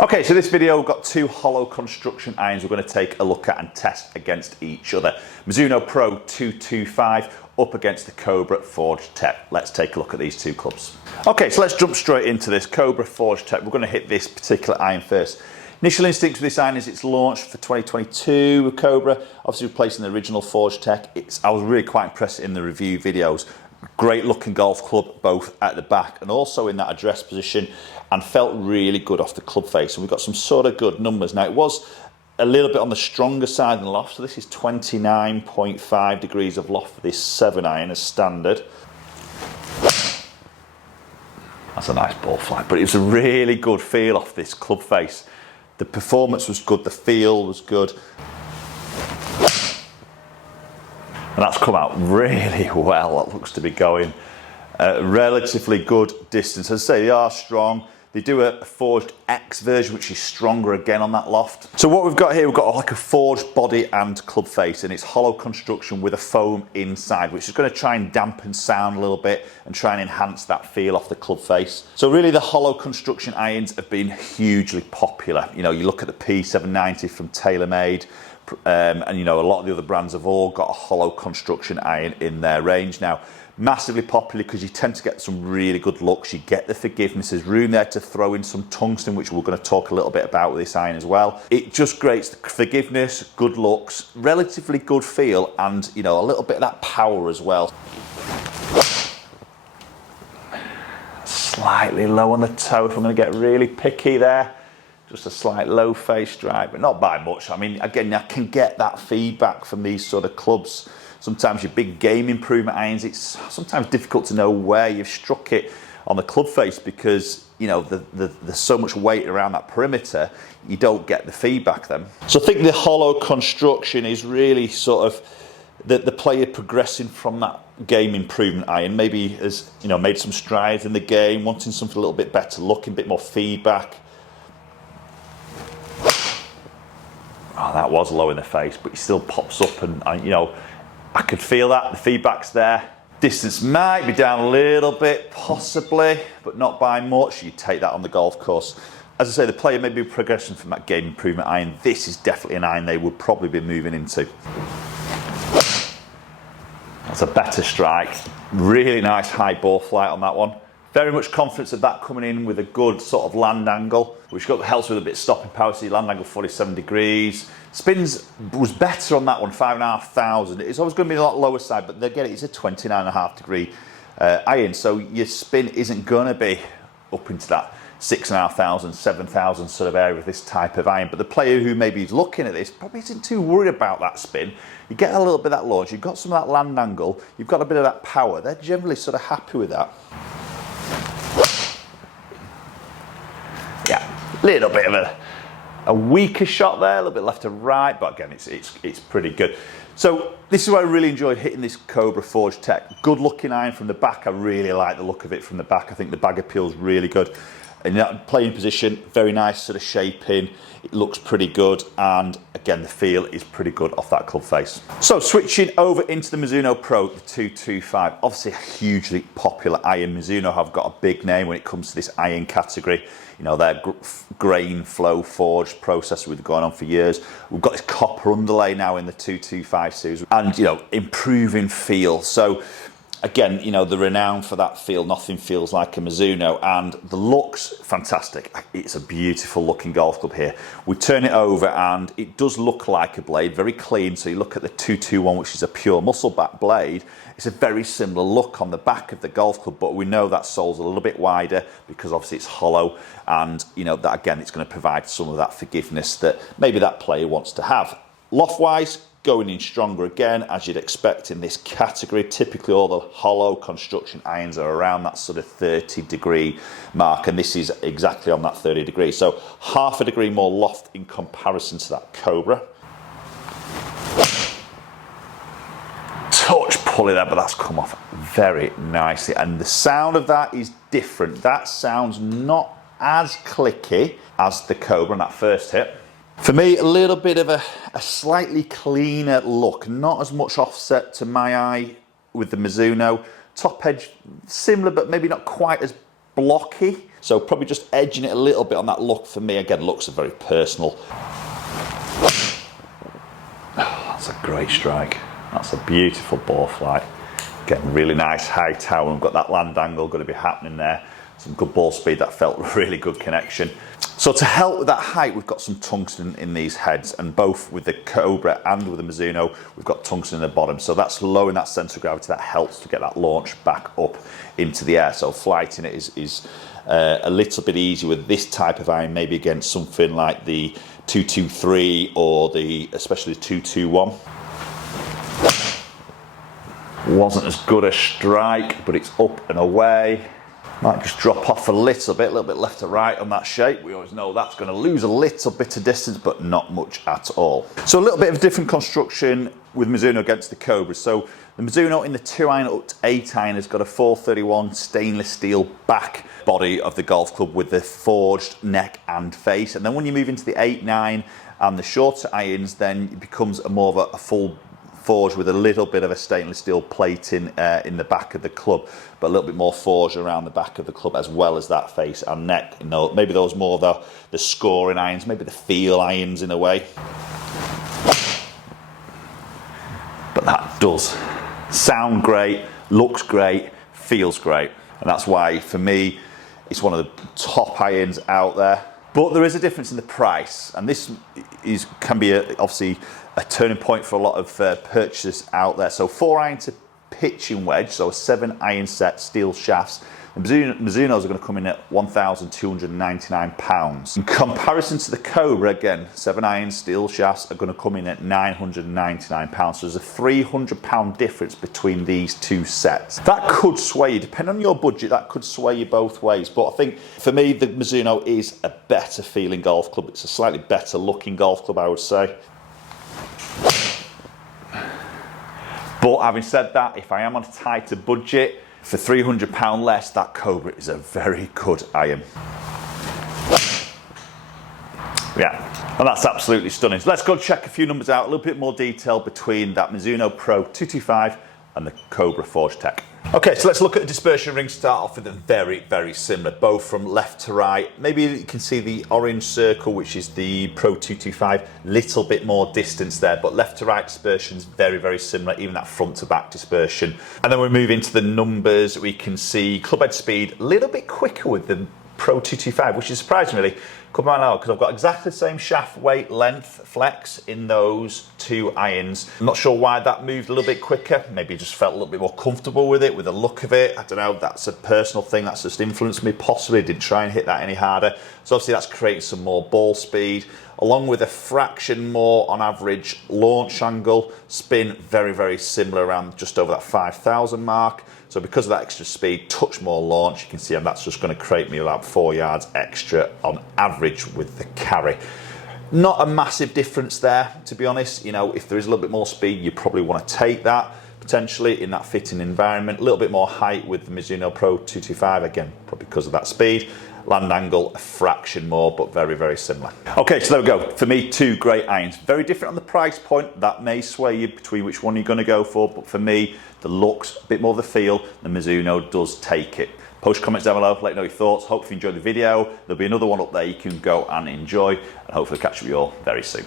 Okay, so this video we've got two hollow construction irons we're going to take a look at and test against each other. Mizuno Pro 225 up against the Cobra Forged Tec. Let's take a look at these two clubs. Okay, so let's jump straight into this Cobra Forged Tec. We're going to hit this particular iron first. Initial instincts with this iron is it's launched for 2022 with Cobra, obviously replacing the original Forged Tec. I was really quite impressed in the review videos. Great looking golf club, both at the back and also in that address position, and felt really good off the club face. And we've got some sort of good numbers. Now, it was a little bit on the stronger side than loft, so this is 29.5 degrees of loft for this 7 iron as standard. That's a nice ball flight, but it was a really good feel off this club face. The performance was good, the feel was good. And that's come out really well. That looks to be going relatively good distance. As I say, they are strong. They do a Forged X version, which is stronger again on that loft. So what we've got here, we've got like a forged body and club face, and it's hollow construction with a foam inside, which is going to try and dampen sound a little bit and try and enhance that feel off the club face. So really the hollow construction irons have been hugely popular. You know, you look at the P790 from TaylorMade, and you know, a lot of the other brands have all got a hollow construction iron in their range now. Massively popular because you tend to get some really good looks. You get the forgiveness. There's room there to throw in some tungsten, which we're going to talk a little bit about with this iron as well. It just grates the forgiveness, good looks, relatively good feel, and you know, a little bit of that power as well. Slightly low on the toe if I'm going to get really picky there. Just a slight low face drive, but not by much. I mean, again, I can get that feedback from these sort of clubs. Sometimes your big game improvement irons, it's sometimes difficult to know where you've struck it on the club face because, you know, there's so much weight around that perimeter, you don't get the feedback then. So I think the hollow construction is really sort of the player progressing from that game improvement iron, maybe has, you know, made some strides in the game, wanting something a little bit better looking, a bit more feedback. Oh, that was low in the face, but he still pops up, and you know, I could feel that, the feedback's there. Distance might be down a little bit, possibly, but not by much. You take that on the golf course. As I say, the player may be progressing from that game improvement iron. This is definitely an iron they would probably be moving into. That's a better strike. Really nice high ball flight on that one. Very much confidence of that coming in with a good sort of land angle, which helps with a bit of stopping power. See, land angle 47 degrees. Spins was better on that one, 5,500. It's always going to be a lot lower side, but again, it's a 29.5 degree iron, so your spin isn't going to be up into that 6,500, 7,000 sort of area with this type of iron. But the player who maybe is looking at this probably isn't too worried about that spin. You get a little bit of that launch, you've got some of that land angle, you've got a bit of that power. They're generally sort of happy with that. Yeah, a little bit of a weaker shot there, a little bit left to right, but again, it's pretty good. So this is where I really enjoyed hitting this Cobra Forged Tec. Good looking iron from the back. I really like the look of it from the back. I think the bag appeal is really good. In that playing position, very nice sort of shaping. It looks pretty good, and again, the feel is pretty good off that club face. So switching over into the Mizuno Pro, the 225, obviously a hugely popular iron. Mizuno have got a big name when it comes to this iron category. You know, their grain flow forged process we've been going on for years. We've got this copper underlay now in the 225 series, and you know, improving feel. So again, you know, the renown for that feel, nothing feels like a Mizuno, and the looks fantastic. It's a beautiful looking golf club here. We turn it over and it does look like a blade, very clean. So you look at the 221, which is a pure muscle back blade. It's a very similar look on the back of the golf club, but we know that sole's a little bit wider because obviously it's hollow, and you know, that again, it's going to provide some of that forgiveness that maybe that player wants to have. Loft wise, going in stronger again, as you'd expect in this category. Typically all the hollow construction irons are around that sort of 30 degree mark, and this is exactly on that 30 degrees. So half a degree more loft in comparison to that Cobra. Touch pulley there, but that's come off very nicely, and the sound of that is different. That sounds not as clicky as the Cobra on that first hit. For me, a little bit of a slightly cleaner look, not as much offset to my eye with the Mizuno. Top edge similar, but maybe not quite as blocky, so probably just edging it a little bit on that look for me. Again, looks are very personal. That's a great strike. That's a beautiful ball flight. Getting really nice high tower. We've got that land angle going to be happening there. Some good ball speed. That felt really good connection. So to help with that height, we've got some tungsten in these heads, and both with the Cobra and with the Mizuno, we've got tungsten in the bottom. So that's lowering that centre of gravity. That helps to get that launch back up into the air. So flighting it is a little bit easier with this type of iron, maybe against something like the 223 or especially the 221. Wasn't as good a strike, but it's up and away. Might just drop off a little bit left to right on that shape. We always know that's going to lose a little bit of distance, but not much at all. So a little bit of a different construction with Mizuno against the Cobra. So the Mizuno in the 2 iron up to 8 iron has got a 431 stainless steel back body of the golf club with the forged neck and face. And then when you move into the 8, 9 and the shorter irons, then it becomes more of a full forged with a little bit of a stainless steel plating in the back of the club, but a little bit more forged around the back of the club, as well as that face and neck. You know, maybe those more the scoring irons, maybe the feel irons in a way. But that does sound great, looks great, feels great, and that's why for me it's one of the top irons out there. But there is a difference in the price, and this can be obviously a turning point for a lot of purchasers out there. So 4 iron to pitching wedge, so a 7 iron set, steel shafts. The Mizunos are going to come in at £1,299. In comparison to the Cobra, again, 7 iron steel shafts are going to come in at £999. So there's a £300 difference between these two sets. That could sway you, depending on your budget, that could sway you both ways. But I think for me, the Mizuno is a better feeling golf club. It's a slightly better looking golf club, I would say. But having said that, if I am on a tighter budget, for £300 less, that Cobra is a very good iron. Yeah, and that's absolutely stunning. So let's go check a few numbers out, a little bit more detail between that Mizuno Pro 225 and the Cobra Forged Tec. Okay, so let's look at the dispersion rings. Start off with them very, very similar, both from left to right. Maybe you can see the orange circle, which is the Pro 225, little bit more distance there, but left to right dispersion's very, very similar, even that front to back dispersion. And then we move into the numbers, we can see club head speed a little bit quicker with the Pro 225, which is surprising really. Couple of miles an hour, because I've got exactly the same shaft weight length flex in those 2 irons. I'm not sure why that moved a little bit quicker. Maybe just felt a little bit more comfortable with it, with the look of it. I don't know, that's a personal thing that's just influenced me possibly. Didn't try and hit that any harder. So obviously that's creating some more ball speed, along with a fraction more on average launch angle. Spin very, very similar, around just over that 5,000 mark. So because of that extra speed, touch more launch, you can see that's just going to create me about 4 yards extra on average with the carry. Not a massive difference there, to be honest. You know, if there is a little bit more speed, you probably want to take that potentially in that fitting environment. A little bit more height with the Mizuno Pro 225, again, probably because of that speed. Land angle, a fraction more, but very, very similar. Okay, so there we go. For me, 2 great irons. Very different on the price point. That may sway you between which one you're going to go for, but for me, the looks, a bit more of the feel, the Mizuno does take it. Post comments down below, let me know your thoughts. Hopefully you enjoyed the video. There'll be another one up there you can go and enjoy, and hopefully catch up with you all very soon.